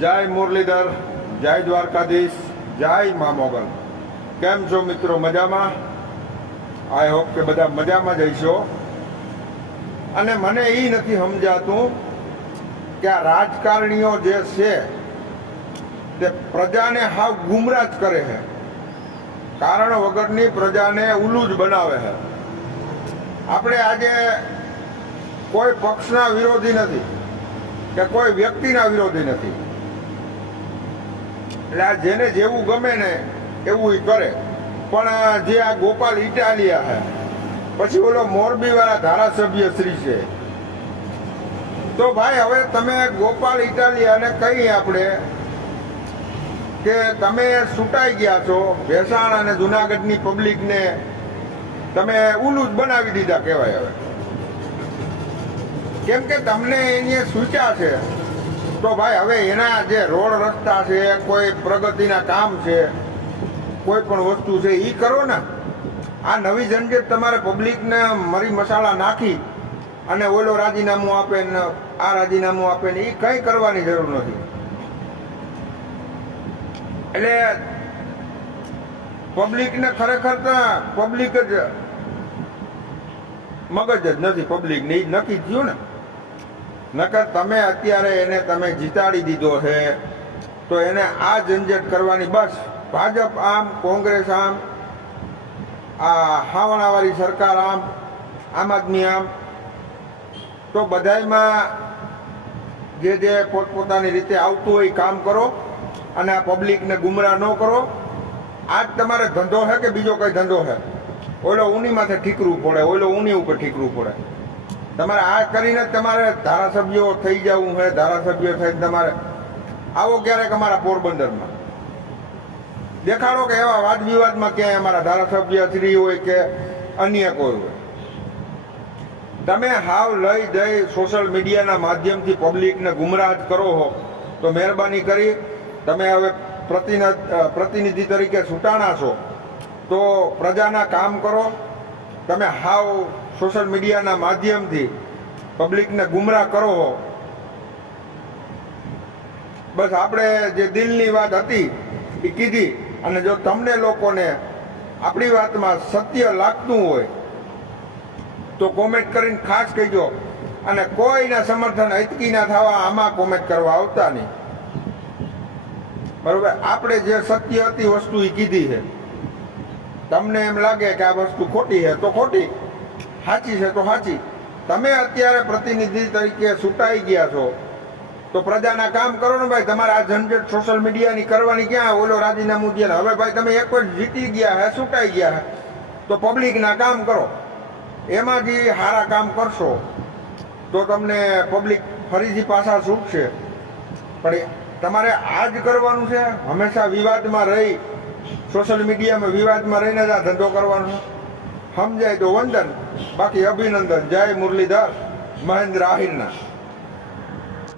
જય મુરલીધર, જય દ્વારકાધીશ, જય મા મોગલ. કેમ છો મિત્રો મજામાં? આઈ હોપ કે બધા મજામાં જઈશો અને મને એ નથી સમજાતું કે આ રાજકારણીઓ જે છે, તે પ્રજાને હાવ ગુમરાહ જ કરે છે. કારણ વગરની પ્રજાને ઉલું જ બનાવે છે. આપણે આજે કોઈ પક્ષના વિરોધી નથી, કે કોઈ વ્યક્તિના વિરોધી નથી. એટલે આ જેને જેવું ગમે ને એવું એ કરે. પણ જે આ ગોપાલ ઇટાલિયા છે પછી ઓલો મોરબી વાળા ધારાસભ્ય શ્રી છે. તો ભાઈ, હવે તમે ગોપાલ ઇટાલિયાને કહીએ આપણે કે તમે છૂટાઈ ગયા છો ભેસાણ અને જુનાગઢની પબ્લિકને. તમે ઉલું જ બનાવી દીધા કહેવાય હવે. કેમ કે તમને એની સૂચા છે. તો ભાઈ, હવે એના જે રોડ રસ્તા છે, કોઈ પ્રગતિના કામ છે, કોઈ પણ વસ્તુ છે એ કરો ને. આ નવી ઝંઝટ તમારે પબ્લિકને મરી મસાલા નાખી અને ઓલો રાજીનામું આપે ને આ રાજીનામું આપે ને એ કંઈ કરવાની જરૂર નથી. એટલે પબ્લિકને ખરેખર તો પબ્લિક જ મગજ જ નથી, પબ્લિકને એ નક્કી થયું ને. નકર તમે અત્યારે એને તમે જીતાડી દીધો છે, તો એને આ ઝંઝટ કરવાની બસ. ભાજપ આમ, કોંગ્રેસ આમ, આ હાવણાવાળી સરકાર આમ આમ આદમી આમ, તો બધાયમાં જે જે પોતપોતાની રીતે આવતું હોય કામ કરો અને આ પબ્લિકને ગુમરાહ ન કરો. આ જ તમારે ધંધો છે કે બીજો કંઈ ધંધો છે? ઓલો ઊની માથે ઠીકરું પડે, ઓલો ઊની ઉપર ઠીકરું પડે. તમારે આ કરીને તમારે ધારાસભ્યો થઈ જવું છે ધારાસભ્ય થઈ તમારે આવો ક્યારેક અમારા પોરબંદરમાં. દેખાડો કે એવા વાદ વિવાદમાં ક્યાંય અમારા ધારાસભ્ય શ્રી હોય કે અન્ય કોઈ હોય. તમે હાવ લઈ જઈ સોશિયલ મીડિયાના માધ્યમથી પબ્લિકને ગુમરાહ કરો હો, તો મહેરબાની કરી, તમે હવે પ્રતિનિધિ તરીકે છૂટાણા છો, તો પ્રજાના કામ કરો, તમે હાવ સોશિયલ મીડિયાના માધ્યમથી પબ્લિકને ગુમરાહ કરો હો. બસ આપણે જે દિલની વાત હતી, એ કીધી અને જો તમને લોકોને આપણી વાતમાં સત્ય લાગતું હોય, તો કોમેન્ટ કરીને ખાસ કહેજો. અને કોઈના સમર્થન અટકી ના થવા આમાં કોમેન્ટ કરવા આવતા નહીં. બરોબર? આપણે જે સત્ય હતી વસ્તુ એ કીધી છે. તમને એમ લાગે કે આ વસ્તુ ખોટી છે, તો ખોટી. સાચી છે તો સાચી તમે અત્યારે પ્રતિનિધિ તરીકે છૂટાઈ ગયા છો. તો પ્રજાના કામ કરો ને ભાઈ, તમારે આ ઝંઝટ સોશિયલ મીડિયાની કરવાની ક્યાં? ઓલો રાજીનામું દે હવે ભાઈ, તમે એક જ જીતી ગયા હે છૂટાઈ ગયા હે. તો પબ્લિકના કામ કરો. એમાંથી સારા કામ કરશો. તો તમને પબ્લિક ફરીથી પાછા છૂટશે. પણ તમારે આ જ કરવાનું છે. હંમેશા વિવાદમાં રહી. સોશિયલ મીડિયામાં વિવાદમાં રહીને જ આ ધંધો કરવાનો છે. સમજાય તો વંદન બાકી અભિનંદન જય મુરલીધર મહેન્દ્ર આહિરના